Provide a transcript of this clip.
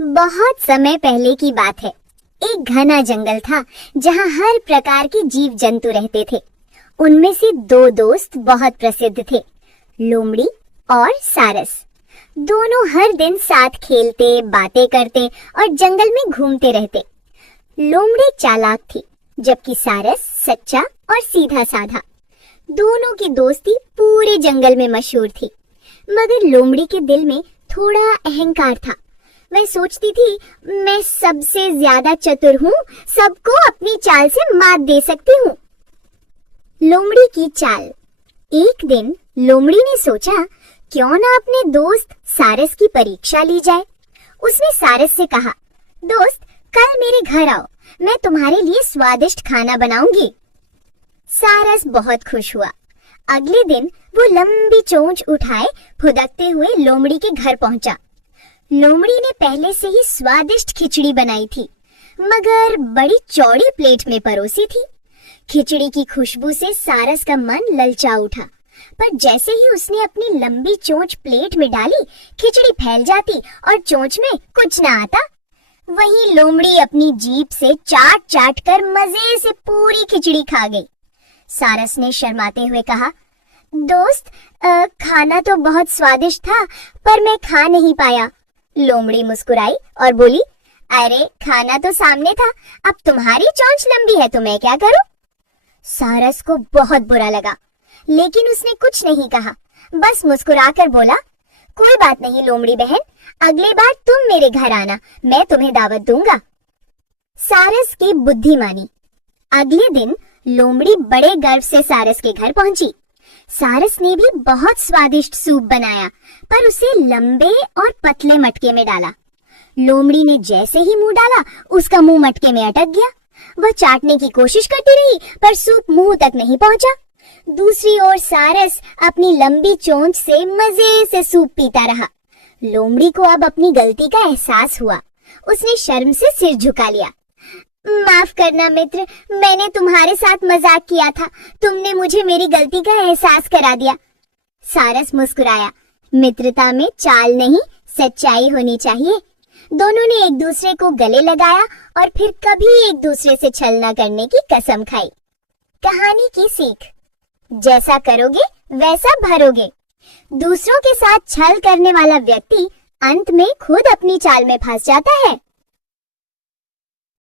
बहुत समय पहले की बात है। एक घना जंगल था जहाँ हर प्रकार के जीव जंतु रहते थे। उनमें से दो दोस्त बहुत प्रसिद्ध थे, लोमड़ी और सारस। दोनों हर दिन साथ खेलते, बातें करते और जंगल में घूमते रहते। लोमड़ी चालाक थी, जबकि सारस सच्चा और सीधा साधा। दोनों की दोस्ती पूरे जंगल में मशहूर थी। मगर लोमड़ी के दिल में थोड़ा अहंकार था। वह सोचती थी, मैं सबसे ज्यादा चतुर हूँ, सबको अपनी चाल से मात दे सकती हूँ। लोमड़ी की चाल। एक दिन लोमड़ी ने सोचा, क्यों ना अपने दोस्त सारस की परीक्षा ली जाए। उसने सारस से कहा, दोस्त, कल मेरे घर आओ, मैं तुम्हारे लिए स्वादिष्ट खाना बनाऊंगी। सारस बहुत खुश हुआ। अगले दिन वो लंबी चोंच उठाए फुदकते हुए लोमड़ी के घर पहुंचा। लोमड़ी ने पहले से ही स्वादिष्ट खिचड़ी बनाई थी, मगर बड़ी चौड़ी प्लेट में परोसी थी। खिचड़ी की खुशबू से सारस का मन ललचा उठा, पर जैसे ही उसने अपनी लंबी चोंच प्लेट में डाली, खिचड़ी फैल जाती और चोंच में कुछ न आता। वहीं लोमड़ी अपनी जीभ से चाट चाट कर मजे से पूरी खिचड़ी खा गई। सारस ने शर्माते हुए कहा, दोस्त, खाना तो बहुत स्वादिष्ट था, पर मैं खा नहीं पाया। लोमड़ी मुस्कुराई और बोली, अरे खाना तो सामने था, अब तुम्हारी चोंच लंबी है तो मैं क्या करूं? सारस को बहुत बुरा लगा, लेकिन उसने कुछ नहीं कहा, बस मुस्कुराकर बोला, कोई बात नहीं लोमड़ी बहन, अगली बार तुम मेरे घर आना, मैं तुम्हें दावत दूंगा। सारस की बुद्धि मानी। अगले दिन लोमड़ी बड़े गर्व से सारस के घर पहुंची। सारस ने भी बहुत स्वादिष्ट सूप बनाया, पर उसे लंबे और पतले मटके में डाला। लोमड़ी ने जैसे ही मुंह डाला, उसका मुंह मटके में अटक गया। वह चाटने की कोशिश करती रही, पर सूप मुंह तक नहीं पहुंचा। दूसरी ओर सारस अपनी लंबी चोंच से मजे से सूप पीता रहा। लोमड़ी को अब अपनी गलती का एहसास हुआ। उसने शर्म से सिर झुका लिया। माफ करना मित्र, मैंने तुम्हारे साथ मजाक किया था, तुमने मुझे मेरी गलती का एहसास करा दिया। सारस मुस्कुराया। मित्रता में चाल नहीं, सच्चाई होनी चाहिए। दोनों ने एक दूसरे को गले लगाया और फिर कभी एक दूसरे से छल न करने की कसम खाई। कहानी की सीख, जैसा करोगे वैसा भरोगे। दूसरों के साथ छल करने वाला व्यक्ति अंत में खुद अपनी चाल में फंस जाता है।